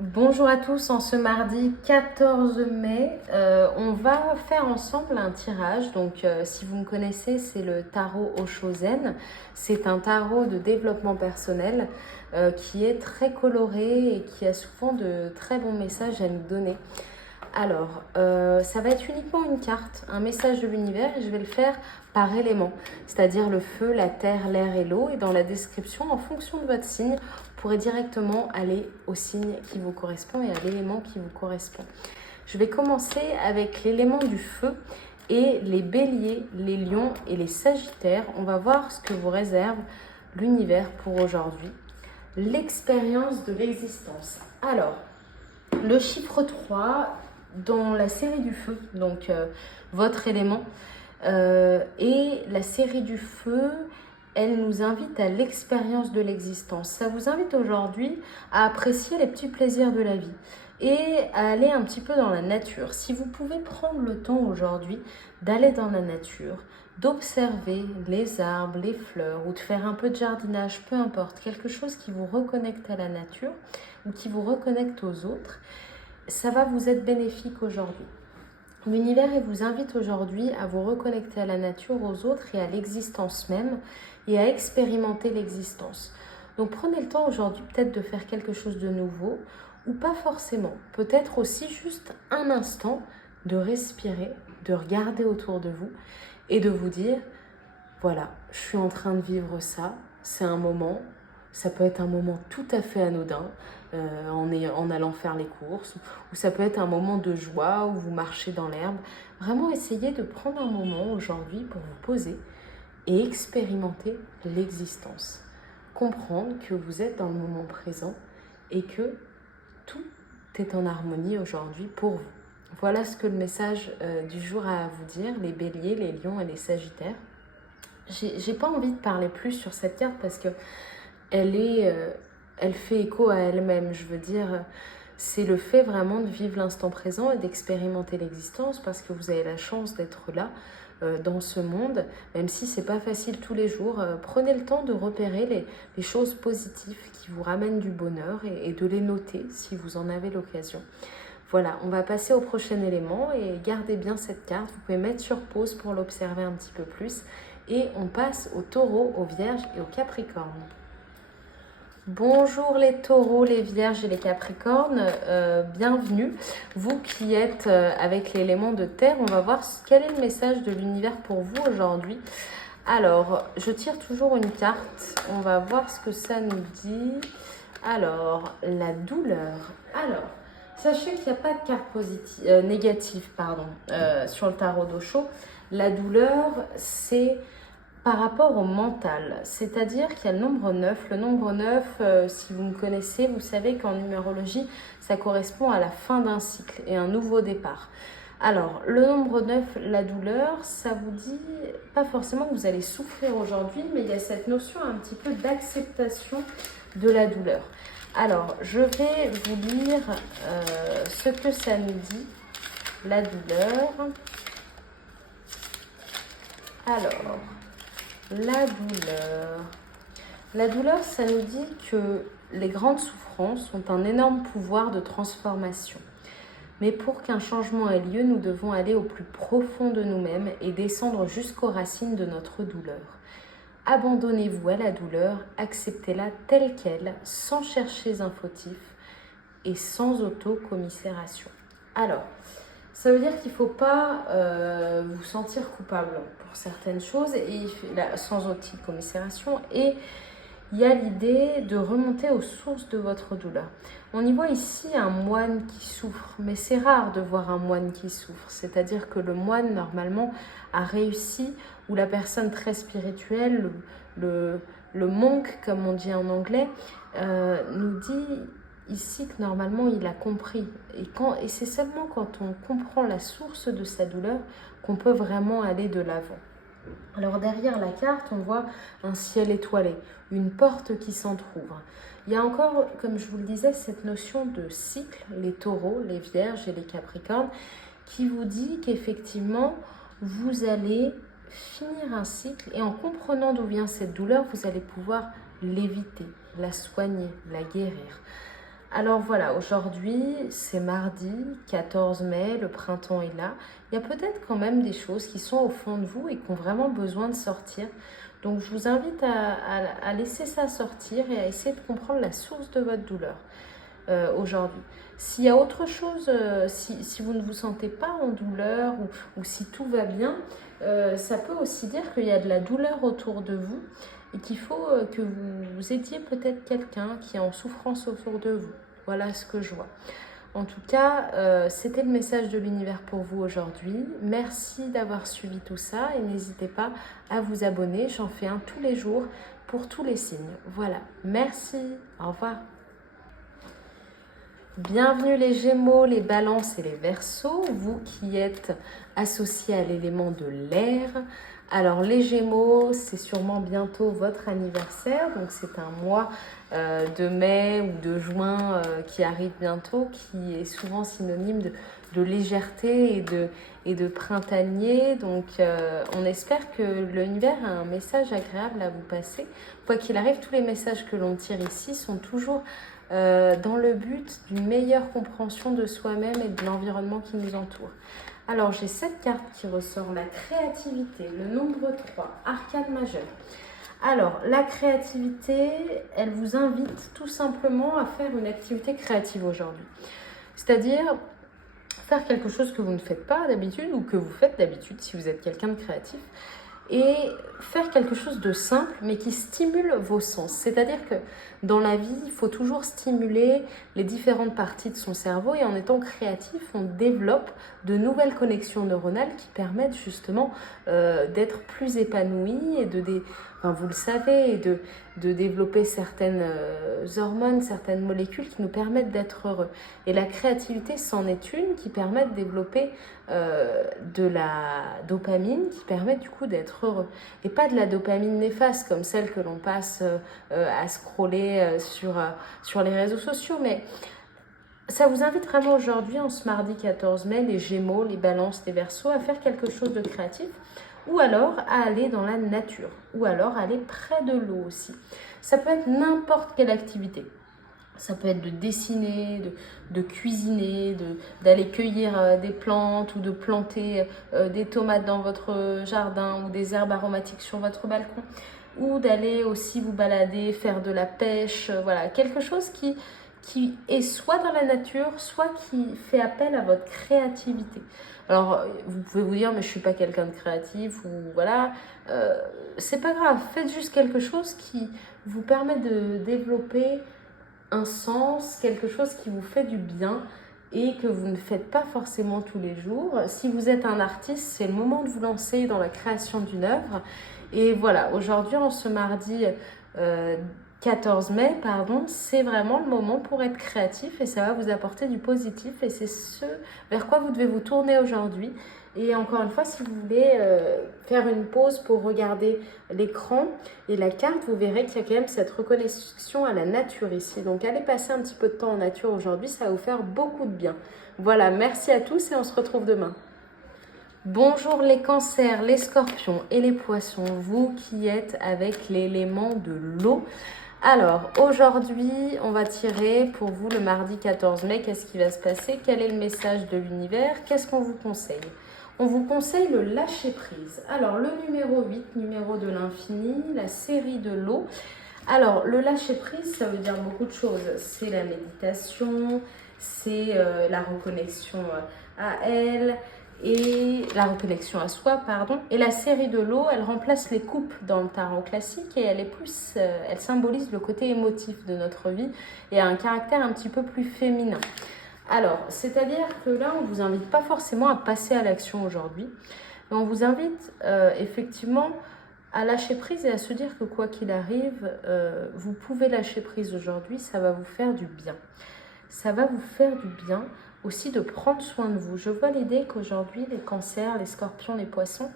Bonjour à tous, en ce mardi 14 mai, on va faire ensemble un tirage. Donc si vous me connaissez, c'est le tarot Osho Zen. C'est un tarot de développement personnel qui est très coloré et qui a souvent de très bons messages à nous donner. Alors, ça va être uniquement une carte, un message de l'univers, et je vais le faire par élément, c'est-à-dire le feu, la terre, l'air et l'eau. Et dans la description, en fonction de votre signe, vous pourrez directement aller au signe qui vous correspond et à l'élément qui vous correspond. Je vais commencer avec l'élément du feu et les béliers, les lions et les sagittaires. On va voir ce que vous réserve l'univers pour aujourd'hui. L'expérience de l'existence. Alors, le chiffre 3 dans la série du feu, donc votre élément, et la série du feu, elle nous invite à l'expérience de l'existence. Ça vous invite aujourd'hui à apprécier les petits plaisirs de la vie et à aller un petit peu dans la nature. Si vous pouvez prendre le temps aujourd'hui d'aller dans la nature, d'observer les arbres, les fleurs ou de faire un peu de jardinage, peu importe, quelque chose qui vous reconnecte à la nature ou qui vous reconnecte aux autres, ça va vous être bénéfique aujourd'hui. L'univers vous invite aujourd'hui à vous reconnecter à la nature, aux autres et à l'existence même et à expérimenter l'existence. Donc prenez le temps aujourd'hui peut-être de faire quelque chose de nouveau ou pas forcément. Peut-être aussi juste un instant de respirer, de regarder autour de vous et de vous dire voilà, je suis en train de vivre ça, c'est un moment, ça peut être un moment tout à fait anodin en allant faire les courses, ou ça peut être un moment de joie où vous marchez dans l'herbe. Vraiment essayez de prendre un moment aujourd'hui pour vous poser et expérimenter l'existence. Comprendre que vous êtes dans le moment présent et que tout est en harmonie aujourd'hui pour vous. Voilà ce que le message du jour a à vous dire, les béliers, les lions et les sagittaires. J'ai pas envie de parler plus sur cette carte parce que elle fait écho à elle-même. Je veux dire, c'est le fait vraiment de vivre l'instant présent et d'expérimenter l'existence parce que vous avez la chance d'être là dans ce monde, même si c'est pas facile tous les jours. Prenez le temps de repérer les choses positives qui vous ramènent du bonheur et de les noter si vous en avez l'occasion. Voilà, on va passer au prochain élément et gardez bien cette carte. Vous pouvez mettre sur pause pour l'observer un petit peu plus. Et on passe aux taureaux, aux vierges et aux capricornes. Bonjour les taureaux, les vierges et les capricornes, bienvenue. Vous qui êtes avec l'élément de terre, on va voir quel est le message de l'univers pour vous aujourd'hui. Alors, je tire toujours une carte, on va voir ce que ça nous dit. Alors, la douleur. Alors, sachez qu'il n'y a pas de carte négative sur le tarot d'Osho. La douleur, c'est par rapport au mental, c'est-à-dire qu'il y a le nombre 9. Le nombre 9, si vous me connaissez, vous savez qu'en numérologie, ça correspond à la fin d'un cycle et un nouveau départ. Alors, le nombre 9, la douleur, ça vous dit pas forcément que vous allez souffrir aujourd'hui, mais il y a cette notion un petit peu d'acceptation de la douleur. Alors, je vais vous lire ce que ça nous dit, la douleur. Alors, la douleur. La douleur, ça nous dit que les grandes souffrances ont un énorme pouvoir de transformation. Mais pour qu'un changement ait lieu, nous devons aller au plus profond de nous-mêmes et descendre jusqu'aux racines de notre douleur. Abandonnez-vous à la douleur, acceptez-la telle qu'elle, sans chercher un fautif et sans autocommisération. Alors, ça veut dire qu'il ne faut pas vous sentir coupable pour certaines choses, et sans autocommisération. Et il y a l'idée de remonter aux sources de votre douleur. On y voit ici un moine qui souffre, mais c'est rare de voir un moine qui souffre. C'est-à-dire que le moine, normalement, a réussi, ou la personne très spirituelle, le monk, comme on dit en anglais, nous dit ici que normalement il a compris. Et c'est seulement quand on comprend la source de sa douleur qu'on peut vraiment aller de l'avant. Alors derrière la carte, on voit un ciel étoilé, une porte qui s'entrouvre. Il y a encore, comme je vous le disais, cette notion de cycle, les taureaux, les vierges et les capricornes, qui vous dit qu'effectivement, vous allez finir un cycle et en comprenant d'où vient cette douleur, vous allez pouvoir l'éviter, la soigner, la guérir. Alors voilà, aujourd'hui c'est mardi 14 mai, le printemps est là. Il y a peut-être quand même des choses qui sont au fond de vous et qui ont vraiment besoin de sortir. Donc je vous invite à laisser ça sortir et à essayer de comprendre la source de votre douleur aujourd'hui. S'il y a autre chose, si vous ne vous sentez pas en douleur ou si tout va bien, ça peut aussi dire qu'il y a de la douleur autour de vous et qu'il faut que vous aidiez peut-être quelqu'un qui est en souffrance autour de vous. Voilà ce que je vois. En tout cas, c'était le message de l'univers pour vous aujourd'hui. Merci d'avoir suivi tout ça et n'hésitez pas à vous abonner. J'en fais un tous les jours pour tous les signes. Voilà, merci, au revoir. Bienvenue les Gémeaux, les Balances et les Verseaux, vous qui êtes associés à l'élément de l'air. Alors les Gémeaux, c'est sûrement bientôt votre anniversaire, donc c'est un mois de mai ou de juin qui arrive bientôt, qui est souvent synonyme de légèreté et de printanier. Donc on espère que l'univers a un message agréable à vous passer. Quoi qu'il arrive, tous les messages que l'on tire ici sont toujours dans le but d'une meilleure compréhension de soi-même et de l'environnement qui nous entoure. Alors, j'ai cette carte qui ressort, la créativité, le nombre 3, arcane majeur. Alors, la créativité, elle vous invite tout simplement à faire une activité créative aujourd'hui. C'est-à-dire faire quelque chose que vous ne faites pas d'habitude ou que vous faites d'habitude si vous êtes quelqu'un de créatif. Et faire quelque chose de simple mais qui stimule vos sens. C'est-à-dire que dans la vie, il faut toujours stimuler les différentes parties de son cerveau et en étant créatif, on développe de nouvelles connexions neuronales qui permettent justement d'être plus épanoui et vous le savez, et de développer certaines hormones, certaines molécules qui nous permettent d'être heureux. Et la créativité, c'en est une qui permet de développer de la dopamine qui permet du coup d'être heureux. Et pas de la dopamine néfaste comme celle que l'on passe à scroller sur les réseaux sociaux, mais ça vous invite vraiment aujourd'hui, en ce mardi 14 mai, les Gémeaux, les Balances, les Verseaux, à faire quelque chose de créatif ou alors à aller dans la nature ou alors aller près de l'eau aussi. Ça peut être n'importe quelle activité. Ça peut être de dessiner, de cuisiner, d'aller cueillir des plantes ou de planter des tomates dans votre jardin ou des herbes aromatiques sur votre balcon ou d'aller aussi vous balader, faire de la pêche, voilà, quelque chose qui est soit dans la nature, soit qui fait appel à votre créativité. Alors, vous pouvez vous dire, mais je ne suis pas quelqu'un de créatif ou voilà, c'est pas grave, faites juste quelque chose qui vous permet de développer un sens, quelque chose qui vous fait du bien et que vous ne faites pas forcément tous les jours. Si vous êtes un artiste, c'est le moment de vous lancer dans la création d'une œuvre. Et voilà, aujourd'hui, en ce mardi 14 mai, c'est vraiment le moment pour être créatif et ça va vous apporter du positif et c'est ce vers quoi vous devez vous tourner aujourd'hui. Et encore une fois, si vous voulez faire une pause pour regarder l'écran et la carte, vous verrez qu'il y a quand même cette reconnexion à la nature ici. Donc allez passer un petit peu de temps en nature aujourd'hui, ça va vous faire beaucoup de bien. Voilà, merci à tous et on se retrouve demain. Bonjour les cancers, les scorpions et les poissons, vous qui êtes avec l'élément de l'eau. Alors, aujourd'hui, on va tirer pour vous le mardi 14 mai. Qu'est-ce qui va se passer? Quel est le message de l'univers? Qu'est-ce qu'on vous conseille? On vous conseille le lâcher-prise. Alors, le numéro 8, numéro de l'infini, la série de l'eau. Alors, le lâcher-prise, ça veut dire beaucoup de choses. C'est la méditation, c'est la reconnexion à elle, et la reconnexion à soi, et la série de l'eau, elle remplace les coupes dans le tarot classique et elle symbolise le côté émotif de notre vie et a un caractère un petit peu plus féminin. Alors, c'est-à-dire que là, on ne vous invite pas forcément à passer à l'action aujourd'hui, mais on vous invite effectivement à lâcher prise et à se dire que quoi qu'il arrive, vous pouvez lâcher prise aujourd'hui, ça va vous faire du bien. Ça va vous faire du bien aussi de prendre soin de vous. Je vois l'idée qu'aujourd'hui, les cancers, les scorpions, les poissons,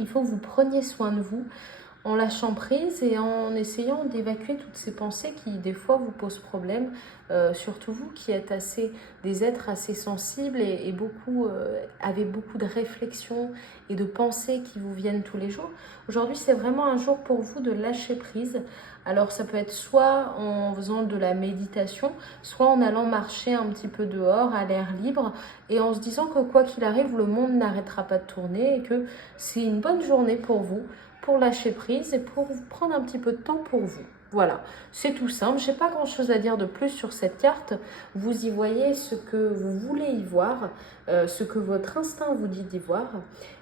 il faut que vous preniez soin de vous en lâchant prise et en essayant d'évacuer toutes ces pensées qui des fois vous posent problème, surtout vous qui êtes des êtres assez sensibles et avez beaucoup de réflexions et de pensées qui vous viennent tous les jours. Aujourd'hui, c'est vraiment un jour pour vous de lâcher prise. Alors ça peut être soit en faisant de la méditation, soit en allant marcher un petit peu dehors à l'air libre et en se disant que quoi qu'il arrive, le monde n'arrêtera pas de tourner et que c'est une bonne journée pour vous, pour lâcher prise et pour vous prendre un petit peu de temps pour vous. Voilà, c'est tout simple. Je n'ai pas grand-chose à dire de plus sur cette carte. Vous y voyez ce que vous voulez y voir, ce que votre instinct vous dit d'y voir.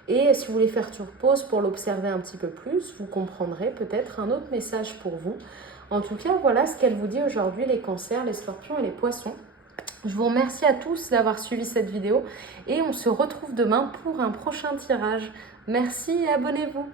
Et si vous voulez faire sur pause pour l'observer un petit peu plus, vous comprendrez peut-être un autre message pour vous. En tout cas, voilà ce qu'elle vous dit aujourd'hui, les cancers, les scorpions et les poissons. Je vous remercie à tous d'avoir suivi cette vidéo et on se retrouve demain pour un prochain tirage. Merci et abonnez-vous.